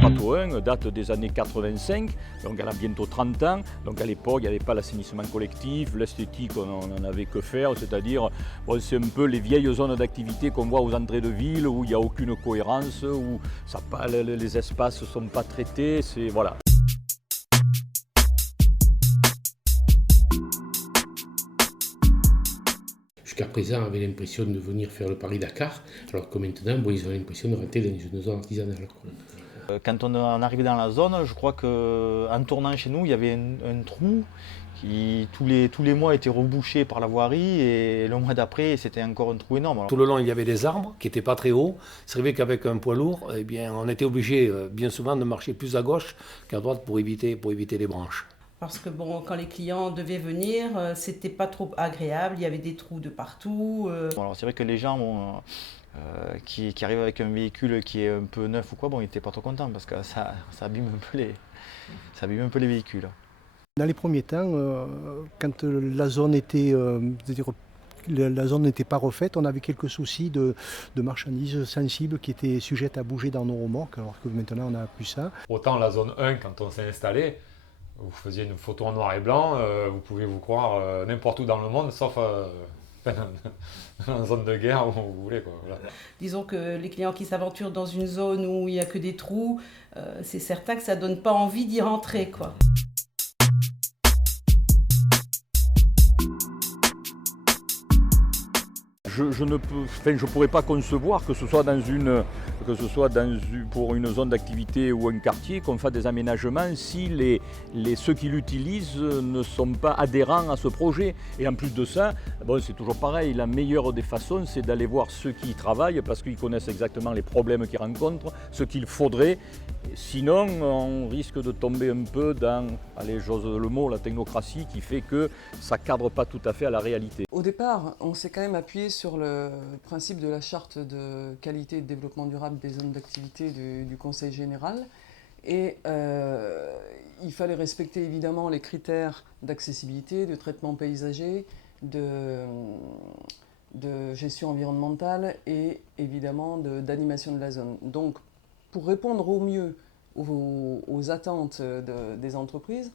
Prato 1 date des années 85, donc elle a bientôt 30 ans. Donc à l'époque, il n'y avait pas l'assainissement collectif, l'esthétique, on n'en avait que faire, c'est-à-dire bon, c'est un peu les vieilles zones d'activité qu'on voit aux entrées de ville où il n'y a aucune cohérence, où les espaces ne sont pas traités, c'est voilà. Jusqu'à présent, on avait l'impression de venir faire le Paris-Dakar, alors que maintenant, bon, ils ont l'impression de rentrer dans une zone artisanale. Quand on est arrivé dans la zone, je crois qu'en tournant chez nous, il y avait un trou qui, tous les mois, était rebouché par la voirie, et le mois d'après, c'était encore un trou énorme. Alors, tout le long, il y avait des arbres qui n'étaient pas très hauts. C'est vrai qu'avec un poids lourd, eh bien, on était obligé bien souvent de marcher plus à gauche qu'à droite pour éviter les branches. Parce que bon, quand les clients devaient venir, c'était pas trop agréable, il y avait des trous de partout. Alors c'est vrai que les gens qui arrivent avec un véhicule qui est un peu neuf ou quoi, bon, ils n'étaient pas trop contents parce que ça abîme un peu les véhicules. Dans les premiers temps, quand la zone était, la zone n'était pas refaite, on avait quelques soucis de marchandises sensibles qui étaient sujettes à bouger dans nos remorques, alors que maintenant on n'a plus ça. Autant la zone 1, quand on s'est installé, vous faisiez une photo en noir et blanc, vous pouvez vous croire n'importe où dans le monde, sauf en zone de guerre où vous voulez, quoi. Voilà. Disons que les clients qui s'aventurent dans une zone où il n'y a que des trous, c'est certain que ça ne donne pas envie d'y rentrer, quoi. Je ne pourrais pas concevoir que ce soit pour une zone d'activité ou un quartier qu'on fasse des aménagements si ceux qui l'utilisent ne sont pas adhérents à ce projet. Et en plus de ça, bon, c'est toujours pareil, la meilleure des façons, c'est d'aller voir ceux qui y travaillent parce qu'ils connaissent exactement les problèmes qu'ils rencontrent, ce qu'il faudrait. Sinon, on risque de tomber un peu dans, allez, j'ose le mot, la technocratie qui fait que ça ne cadre pas tout à fait à la réalité. Au départ, on s'est quand même appuyé sur le principe de la charte de qualité et de développement durable des zones d'activité du Conseil général. Et il fallait respecter évidemment les critères d'accessibilité, de traitement paysager, de gestion environnementale et évidemment d'animation de la zone. Donc, pour répondre au mieux aux attentes des entreprises,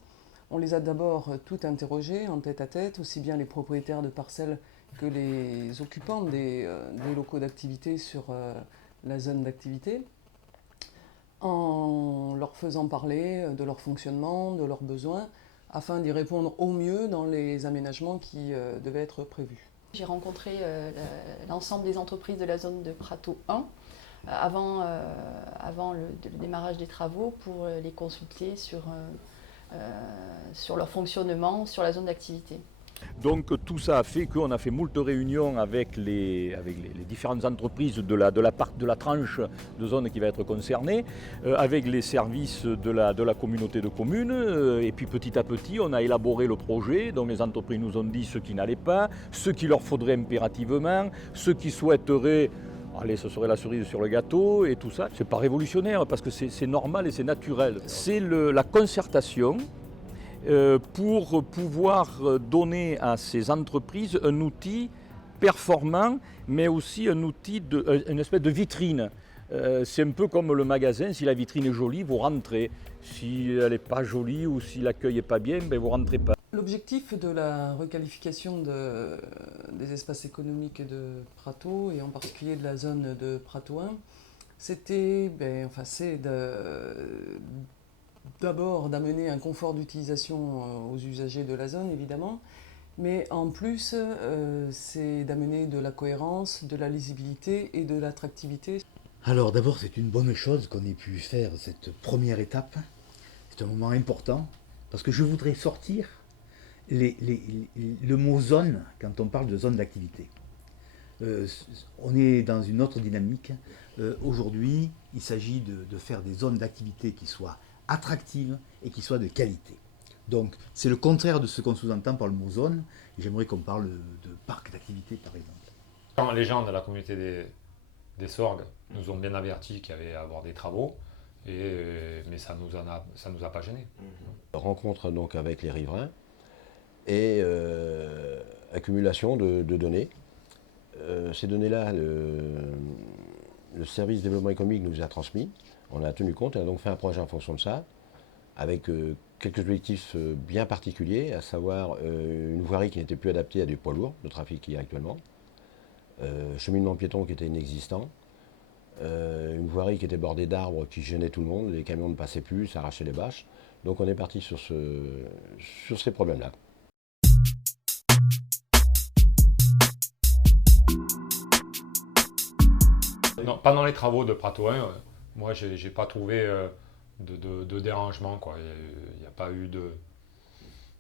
on les a d'abord toutes interrogées en tête-à-tête, aussi bien les propriétaires de parcelles que les occupants des locaux d'activité sur la zone d'activité, en leur faisant parler de leur fonctionnement, de leurs besoins, afin d'y répondre au mieux dans les aménagements qui devaient être prévus. J'ai rencontré l'ensemble des entreprises de la zone de Prato 1 avant le démarrage des travaux pour les consulter sur leur fonctionnement, sur la zone d'activité. Donc tout ça a fait qu'on a fait moult réunions avec les différentes entreprises de la tranche de zone qui va être concernée, avec les services de la communauté de communes, et puis petit à petit on a élaboré le projet, donc les entreprises nous ont dit ce qui n'allait pas, ce qu'il leur faudrait impérativement, ce qu'ils souhaiteraient. Allez, ce serait la cerise sur le gâteau et tout ça. C'est pas révolutionnaire parce que c'est normal et c'est naturel. C'est la concertation pour pouvoir donner à ces entreprises un outil performant, mais aussi un outil, une espèce de vitrine. C'est un peu comme le magasin, si la vitrine est jolie, vous rentrez. Si elle n'est pas jolie ou si l'accueil n'est pas bien, ben vous ne rentrez pas. L'objectif de la requalification des espaces économiques de Prato, et en particulier de la zone de Prato 1, c'est d'abord d'amener un confort d'utilisation aux usagers de la zone, évidemment, mais en plus, c'est d'amener de la cohérence, de la lisibilité et de l'attractivité. Alors d'abord, c'est une bonne chose qu'on ait pu faire cette première étape. C'est un moment important, parce que je voudrais sortir le mot zone quand on parle de zone d'activité. On est dans une autre dynamique. Aujourd'hui, il s'agit de faire des zones d'activité qui soient attractives et qui soient de qualité. Donc c'est le contraire de ce qu'on sous-entend par le mot zone. J'aimerais qu'on parle de parc d'activité par exemple. Quand les gens de la communauté des Sorgues nous ont bien avertis qu'il y avait à avoir des travaux, Mais ça nous a pas gênés. Rencontre donc avec les riverains et accumulation de données. Ces données-là, le service développement économique nous a transmis. On a tenu compte et a donc fait un projet en fonction de ça, avec quelques objectifs bien particuliers, à savoir une voirie qui n'était plus adaptée à des poids lourds, le trafic qu'il y a actuellement, cheminement piéton qui était inexistant, une voirie qui était bordée d'arbres qui gênait tout le monde, les camions ne passaient plus, ça arrachait les bâches. Donc on est parti sur ces problèmes-là. Non, pendant les travaux de Prato 1, moi j'ai pas trouvé de dérangement, quoi. Il n'y a pas eu de...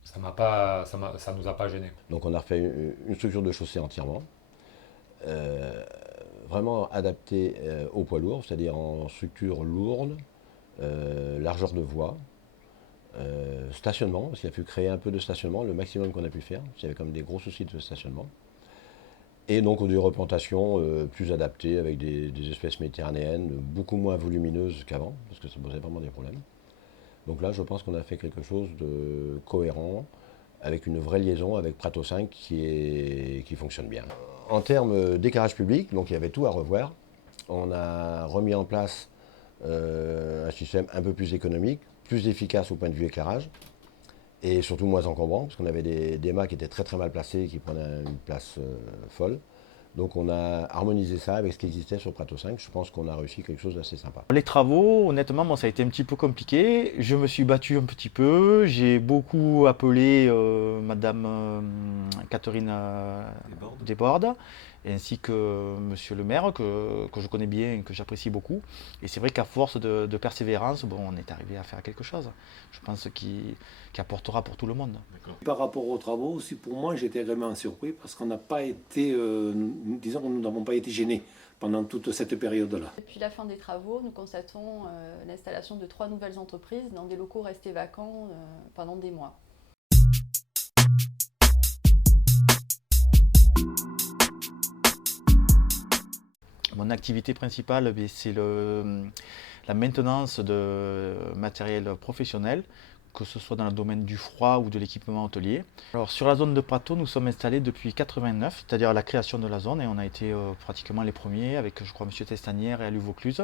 Ça nous a pas gênés. Donc on a refait une structure de chaussée entièrement, vraiment adaptée au poids lourd, c'est-à-dire en structure lourde, largeur de voie, stationnement, parce qu'il a pu créer un peu de stationnement, le maximum qu'on a pu faire, parce qu'il y avait quand même des gros soucis de stationnement. Et donc des replantations plus adaptées avec des espèces méditerranéennes beaucoup moins volumineuses qu'avant, parce que ça posait vraiment des problèmes. Donc là, je pense qu'on a fait quelque chose de cohérent, avec une vraie liaison avec Prato 5 qui fonctionne bien. En termes d'éclairage public, donc il y avait tout à revoir. On a remis en place un système un peu plus économique, plus efficace au point de vue éclairage, et surtout moins encombrant, parce qu'on avait des mâts qui étaient très très mal placés et qui prenaient une place folle. Donc on a harmonisé ça avec ce qui existait sur Prato 5. Je pense qu'on a réussi quelque chose d'assez sympa. Les travaux, honnêtement, moi, ça a été un petit peu compliqué. Je me suis battu un petit peu. J'ai beaucoup appelé Madame Catherine Desbordes, ainsi que Monsieur le maire, que je connais bien et que j'apprécie beaucoup. Et c'est vrai qu'à force de persévérance, bon, on est arrivé à faire quelque chose. Je pense qui apportera pour tout le monde. Par rapport aux travaux, aussi pour moi, j'étais vraiment surpris parce qu'on n'a pas été, disons que nous n'avons pas été gênés pendant toute cette période-là. Depuis la fin des travaux, nous constatons l'installation de 3 nouvelles entreprises dans des locaux restés vacants pendant des mois. Mon activité principale, c'est la maintenance de matériel professionnel, que ce soit dans le domaine du froid ou de l'équipement hôtelier. Alors sur la zone de Prato, nous sommes installés depuis 89, c'est-à-dire la création de la zone, et on a été pratiquement les premiers avec, je crois, M. Testanière et Alu Vaucluse.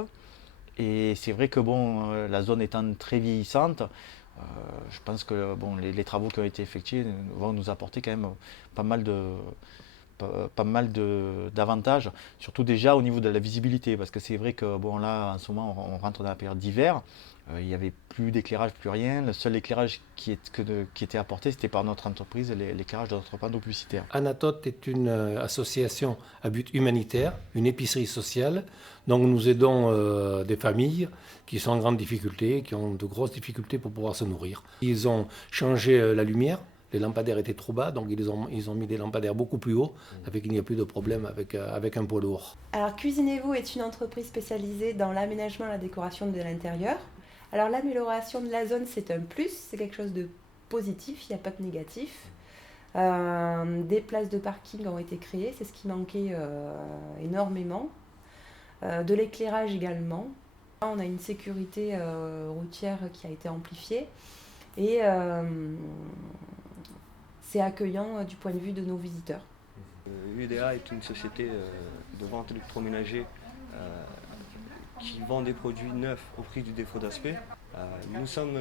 Et c'est vrai que bon, la zone étant très vieillissante, je pense que bon, les travaux qui ont été effectués vont nous apporter quand même pas mal d'avantages, surtout déjà au niveau de la visibilité, parce que c'est vrai que bon, là en ce moment on rentre dans la période d'hiver, il n'y avait plus d'éclairage, plus rien. Le seul éclairage qui était apporté, c'était par notre entreprise, l'éclairage de notre panneau publicitaire. Anatote est une association à but humanitaire, une épicerie sociale. Donc nous aidons des familles qui sont en grande difficulté, qui ont de grosses difficultés pour pouvoir se nourrir. Ils ont changé la lumière. Les lampadaires étaient trop bas, donc ils ont mis des lampadaires beaucoup plus hauts, avec qu'il n'y a plus de problème avec un poids lourd. Alors Cuisinez-vous est une entreprise spécialisée dans l'aménagement et la décoration de l'intérieur. Alors l'amélioration de la zone, c'est un plus, c'est quelque chose de positif, il n'y a pas de négatif. Des places de parking ont été créées, c'est ce qui manquait énormément. De l'éclairage également. On a une sécurité routière qui a été amplifiée. Et c'est accueillant du point de vue de nos visiteurs. UDA est une société de vente électroménager qui vend des produits neufs au prix du défaut d'aspect. Nous sommes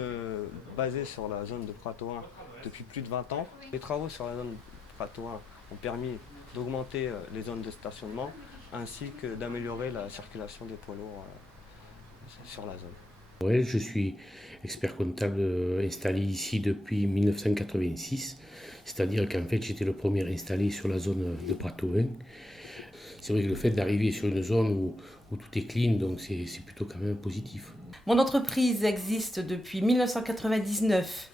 basés sur la zone de Prato 1 depuis plus de 20 ans. Les travaux sur la zone de Prato 1 ont permis d'augmenter les zones de stationnement ainsi que d'améliorer la circulation des poids lourds sur la zone. Ouais, je suis expert comptable installé ici depuis 1986, c'est-à-dire qu'en fait j'étais le premier installé sur la zone de Prato 1. C'est vrai que le fait d'arriver sur une zone où tout est clean, donc c'est plutôt quand même positif. Mon entreprise existe depuis 1999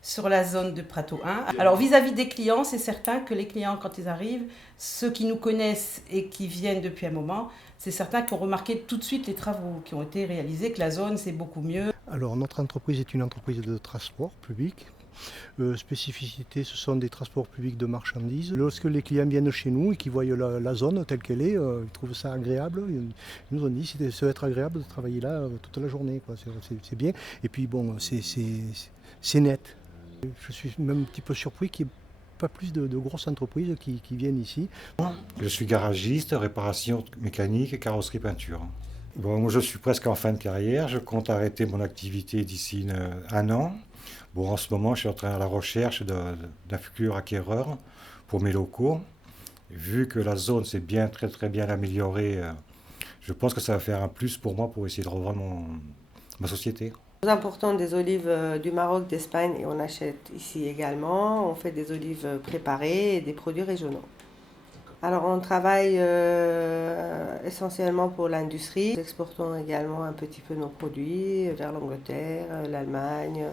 sur la zone de Prato 1. Alors vis-à-vis des clients, c'est certain que les clients, quand ils arrivent, ceux qui nous connaissent et qui viennent depuis un moment, c'est certain qu'ils ont remarqué tout de suite les travaux qui ont été réalisés, que la zone c'est beaucoup mieux. Alors notre entreprise est une entreprise de transport public, Spécificité, ce sont des transports publics de marchandises. Lorsque les clients viennent chez nous et qu'ils voient la zone telle qu'elle est, ils trouvent ça agréable. Ils nous ont dit que ça va être agréable de travailler là toute la journée, quoi. C'est bien. Et puis bon, c'est net. Je suis même un petit peu surpris qu'il n'y ait pas plus de grosses entreprises qui viennent ici. Je suis garagiste, réparation mécanique, carrosserie, peinture. Bon, moi je suis presque en fin de carrière, je compte arrêter mon activité d'ici un an. Bon, en ce moment je suis en train à la recherche d'un futur acquéreur pour mes locaux. Vu que la zone s'est très bien améliorée, je pense que ça va faire un plus pour moi pour essayer de revendre ma société. Nous importons des olives du Maroc, d'Espagne et on achète ici également. On fait des olives préparées et des produits régionaux. Alors on travaille essentiellement pour l'industrie. Nous exportons également un petit peu nos produits vers l'Angleterre, l'Allemagne,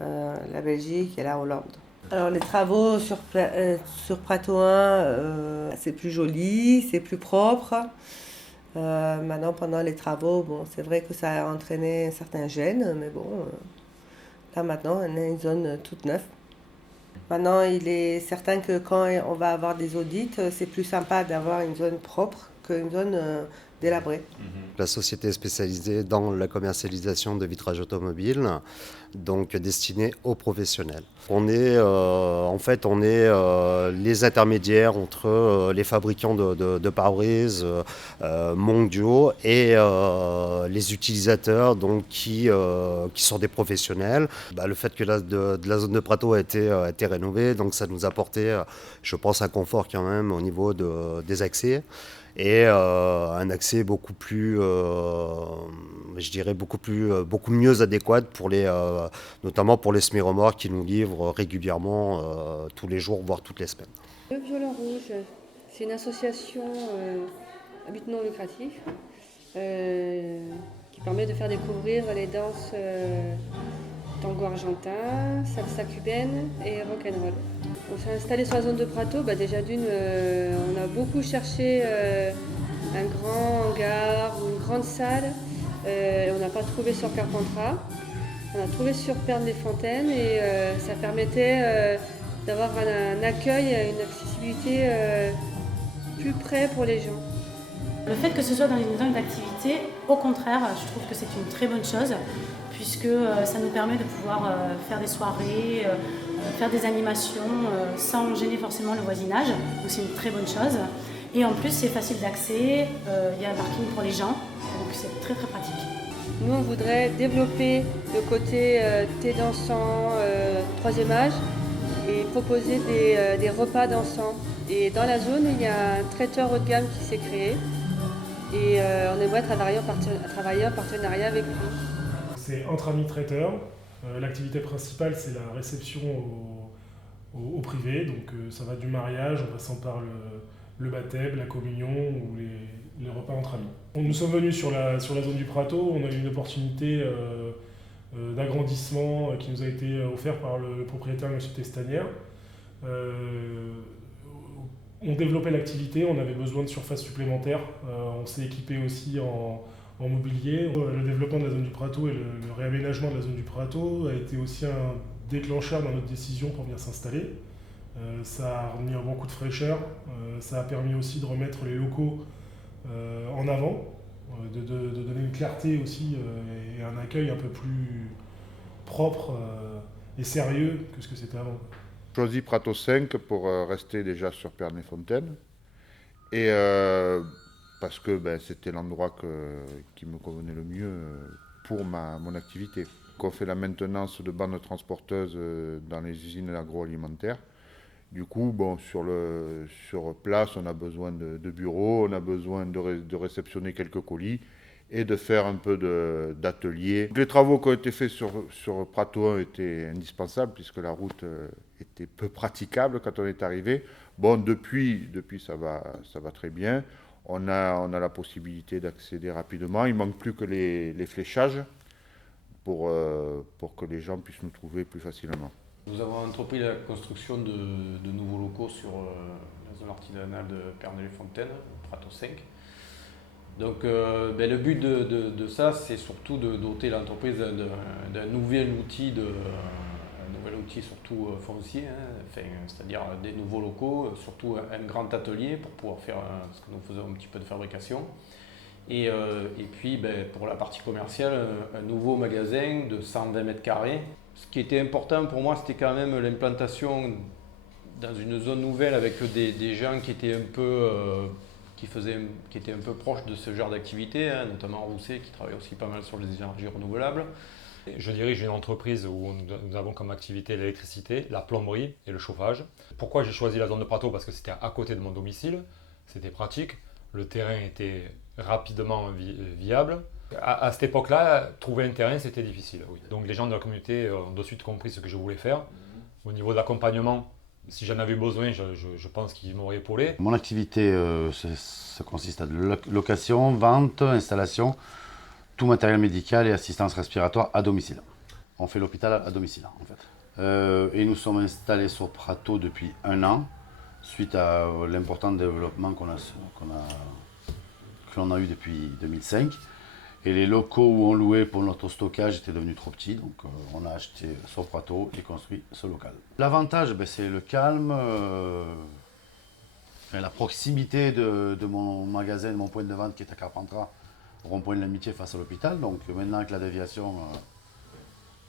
la Belgique et la Hollande. Alors les travaux sur Prato 1, c'est plus joli, c'est plus propre. Maintenant, pendant les travaux, bon, c'est vrai que ça a entraîné certains gènes, mais bon, là maintenant, on a une zone toute neuve. Maintenant, il est certain que quand on va avoir des audits, c'est plus sympa d'avoir une zone propre qu'une zone délabrée. La société est spécialisée dans la commercialisation de vitrage automobile, donc destiné aux professionnels. On est les intermédiaires entre les fabricants de pare-brise mondiaux et les utilisateurs donc, qui sont des professionnels. Le fait que la zone de Prato a été rénovée, donc ça nous a apporté, je pense, un confort quand même au niveau des accès. Et un accès beaucoup plus, je dirais beaucoup mieux adéquat pour notamment pour les semi-remorques qui nous livrent régulièrement tous les jours, voire toutes les semaines. Le Violon Rouge, c'est une association à but non lucratif qui permet de faire découvrir les danses tango argentin, salsa cubaine et rock'n'roll. On s'est installé sur la zone de Prato. Déjà d'une, on a beaucoup cherché un grand hangar ou une grande salle. On n'a pas trouvé sur Carpentras. On a trouvé sur Pernes-les-Fontaines et ça permettait d'avoir un accueil, une accessibilité plus près pour les gens. Le fait que ce soit dans une zone d'activité, au contraire, je trouve que c'est une très bonne chose puisque ça nous permet de pouvoir faire des soirées, faire des animations sans gêner forcément le voisinage, donc c'est une très bonne chose. Et en plus c'est facile d'accès, il y a un parking pour les gens, donc c'est très très pratique. Nous on voudrait développer le côté thé dansant, troisième âge, et proposer des repas dansants. Et dans la zone il y a un traiteur haut de gamme qui s'est créé et on aimerait travailler en partenariat avec lui. C'est entre amis traiteurs. L'activité principale, c'est la réception au privé. Donc ça va du mariage en passant par le baptême, la communion ou les repas entre amis. Nous sommes venus sur la zone du Prato. On a eu une opportunité d'agrandissement qui nous a été offert par le propriétaire, M. Testanière. On développait l'activité, on avait besoin de surface supplémentaire. On s'est équipé aussi en mobilier. Le développement de la zone du Prato et le réaménagement de la zone du Prato a été aussi un déclencheur dans notre décision pour venir s'installer. Ça a remis beaucoup de fraîcheur, ça a permis aussi de remettre les locaux en avant, de donner une clarté aussi et un accueil un peu plus propre et sérieux que ce que c'était avant. J'ai choisi Prato 5 pour rester déjà sur Pernes-les-Fontaines et parce que c'était l'endroit qui me convenait le mieux pour mon activité. On fait la maintenance de bandes transporteuses dans les usines agroalimentaires. Du coup, sur place, on a besoin de bureaux, on a besoin de réceptionner quelques colis et de faire un peu d'atelier. Les travaux qui ont été faits sur Prato 1 étaient indispensables puisque la route était peu praticable quand on est arrivé. Depuis ça va très bien. On a la possibilité d'accéder rapidement. Il ne manque plus que les fléchages pour que les gens puissent nous trouver plus facilement. Nous avons entrepris la construction de nouveaux locaux sur la zone artisanale de Pernes-les-Fontaines, Prato 5. Donc le but de ça, c'est surtout de doter l'entreprise d'un nouvel outil outil surtout foncier, c'est-à-dire des nouveaux locaux, surtout un grand atelier pour pouvoir faire ce que nous faisons un petit peu de fabrication. Et puis pour la partie commerciale, un nouveau magasin de 120 mètres carrés. Ce qui était important pour moi, c'était quand même l'implantation dans une zone nouvelle avec des gens qui étaient un peu, qui étaient un peu proches de ce genre d'activité, notamment Rousset qui travaille aussi pas mal sur les énergies renouvelables. Je dirige une entreprise où nous avons comme activité l'électricité, la plomberie et le chauffage. Pourquoi j'ai choisi la zone de Prato? Parce que c'était à côté de mon domicile, c'était pratique, le terrain était rapidement viable. À cette époque-là, trouver un terrain, c'était difficile. Oui. Donc les gens de la communauté ont de suite compris ce que je voulais faire. Au niveau de l'accompagnement, si j'en avais besoin, je pense qu'ils m'auraient épaulé. Mon activité, ça consiste à de location, vente, installation, tout matériel médical et assistance respiratoire à domicile. On fait l'hôpital à domicile en fait. Et nous sommes installés sur Prato depuis 1 an, suite à l'important développement que l'on a eu depuis 2005. Et les locaux où on louait pour notre stockage étaient devenus trop petits, donc on a acheté sur Prato et construit ce local. L'avantage, c'est le calme, la proximité de mon magasin, de mon point de vente qui est à Carpentras, au rond-point de l'Amitié face à l'hôpital. Donc maintenant avec la déviation,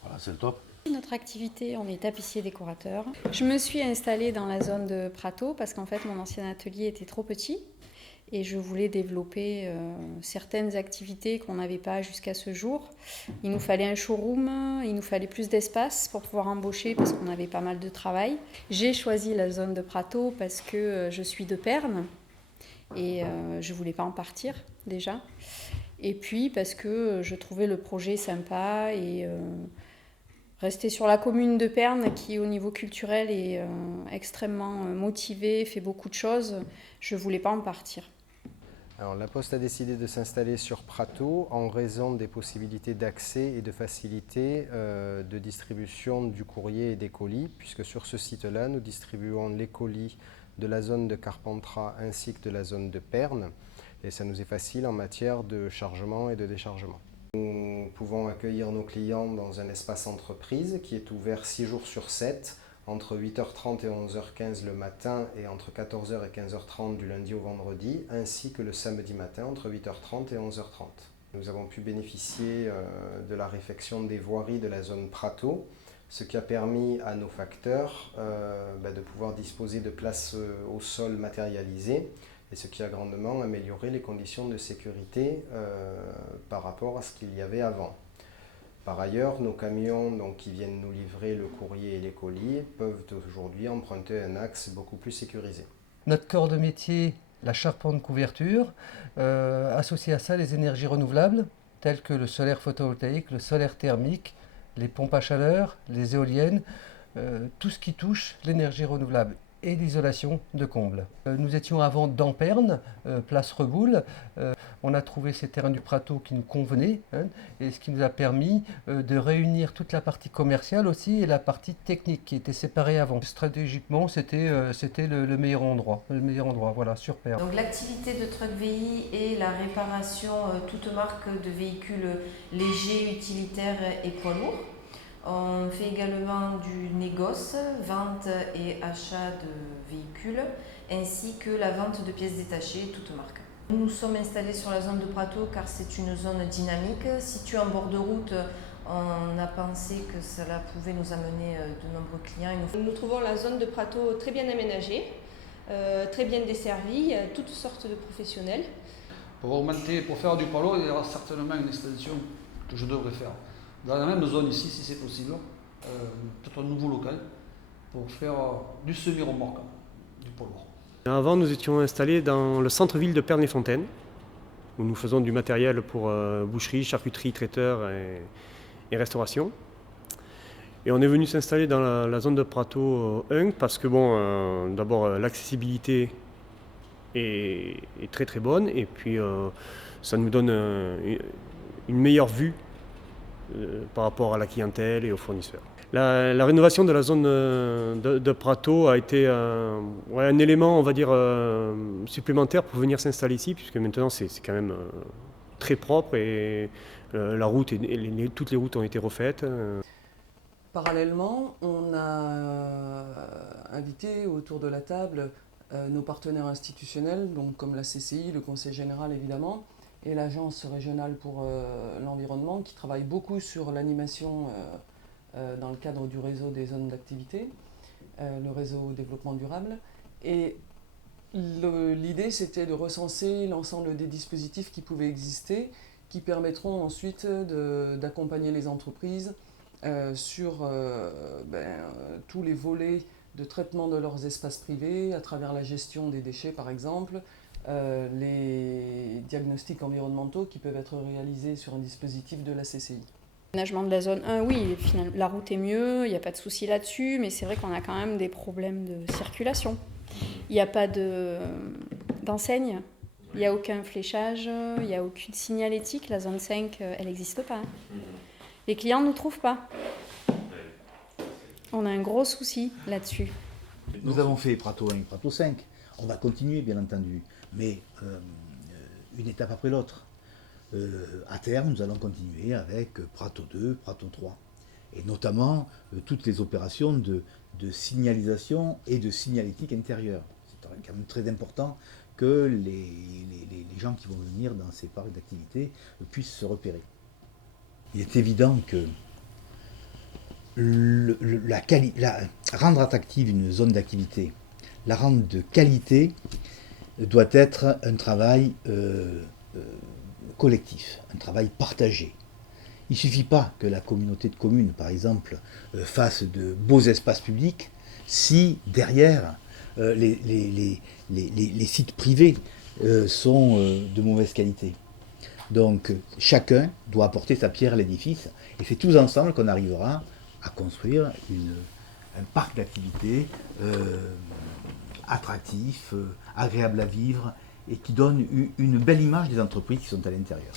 voilà, c'est le top. Notre activité, on est tapissier décorateur. Je me suis installée dans la zone de Prato parce qu'en fait mon ancien atelier était trop petit. Et je voulais développer certaines activités qu'on n'avait pas jusqu'à ce jour. Il nous fallait un showroom, il nous fallait plus d'espace pour pouvoir embaucher parce qu'on avait pas mal de travail. J'ai choisi la zone de Prato parce que je suis de Pernes et je ne voulais pas en partir déjà. Et puis parce que je trouvais le projet sympa et rester sur la commune de Pernes qui au niveau culturel est extrêmement motivée, fait beaucoup de choses, je ne voulais pas en partir. Alors, la Poste a décidé de s'installer sur Prato en raison des possibilités d'accès et de facilité de distribution du courrier et des colis, puisque sur ce site-là, nous distribuons les colis de la zone de Carpentras ainsi que de la zone de Pernes, et ça nous est facile en matière de chargement et de déchargement. Nous pouvons accueillir nos clients dans un espace entreprise qui est ouvert 6 jours sur 7, entre 8h30 et 11h15 le matin et entre 14h et 15h30 du lundi au vendredi, ainsi que le samedi matin entre 8h30 et 11h30. Nous avons pu bénéficier de la réfection des voiries de la zone Prato, ce qui a permis à nos facteurs de pouvoir disposer de places au sol matérialisées, et ce qui a grandement amélioré les conditions de sécurité par rapport à ce qu'il y avait avant. Par ailleurs, nos camions qui viennent nous livrer le courrier et les colis peuvent aujourd'hui emprunter un axe beaucoup plus sécurisé. Notre corps de métier, la charpente couverture, associé à ça les énergies renouvelables, telles que le solaire photovoltaïque, le solaire thermique, les pompes à chaleur, les éoliennes, tout ce qui touche l'énergie renouvelable et l'isolation de combles. Nous étions avant dans Pernes, place Reboul. On a trouvé ces terrains du Prato qui nous convenaient, et ce qui nous a permis de réunir toute la partie commerciale aussi et la partie technique qui était séparée avant. Stratégiquement, c'était le meilleur endroit, voilà, sur Pernes. Donc l'activité de Truck VI et la réparation toute marque de véhicules légers, utilitaires et poids lourds. On fait également du négoce, vente et achat de véhicules, ainsi que la vente de pièces détachées, toutes marques. Nous sommes installés sur la zone de Prato car c'est une zone dynamique. Située en bord de route, on a pensé que cela pouvait nous amener de nombreux clients. Nous trouvons la zone de Prato très bien aménagée, très bien desservie, toutes sortes de professionnels. Pour faire du palo, il y aura certainement une extension que je devrais faire. Dans la même zone ici, si c'est possible, peut-être un nouveau local pour faire du semi-remorque, du poids lourd. Avant, nous étions installés dans le centre-ville de Pernes-les-Fontaines, où nous faisons du matériel pour boucherie, charcuterie, traiteur et restauration. Et on est venu s'installer dans la zone de Prato 1 parce que, d'abord, l'accessibilité est très très bonne et puis ça nous donne une meilleure vue par rapport à la clientèle et aux fournisseurs. La rénovation de la zone de Prato a été un élément, on va dire, supplémentaire pour venir s'installer ici, puisque maintenant c'est quand même très propre et la route toutes les routes ont été refaites. Parallèlement, on a invité autour de la table nos partenaires institutionnels, donc comme la CCI, le Conseil général évidemment, et l'Agence régionale pour l'environnement, qui travaillent beaucoup sur l'animation dans le cadre du réseau des zones d'activité, le réseau développement durable. Et l'idée, c'était de recenser l'ensemble des dispositifs qui pouvaient exister, qui permettront ensuite d'accompagner les entreprises sur tous les volets de traitement de leurs espaces privés, à travers la gestion des déchets par exemple, les diagnostics environnementaux qui peuvent être réalisés sur un dispositif de la CCI. L'aménagement de la zone 1, oui, la route est mieux, il n'y a pas de souci là-dessus, mais c'est vrai qu'on a quand même des problèmes de circulation. Il n'y a pas d'enseigne, il n'y a aucun fléchage, il n'y a aucune signalétique, la zone 5, elle n'existe pas. Les clients ne nous trouvent pas. On a un gros souci là-dessus. Nous avons fait Prato 1 et Prato 5, on va continuer bien entendu, mais une étape après l'autre. À terme, nous allons continuer avec Prato 2, Prato 3, et notamment toutes les opérations de signalisation et de signalétique intérieure. C'est quand même très important que les gens qui vont venir dans ces parcs d'activité puissent se repérer. Il est évident que rendre attractive une zone d'activité, la rendre de qualité, doit être un travail collectif, un travail partagé. Il ne suffit pas que la communauté de communes, par exemple, fasse de beaux espaces publics si derrière les sites privés sont de mauvaise qualité. Donc chacun doit apporter sa pierre à l'édifice et c'est tous ensemble qu'on arrivera à construire un parc d'activités attractif, agréable à vivre et qui donne une belle image des entreprises qui sont à l'intérieur.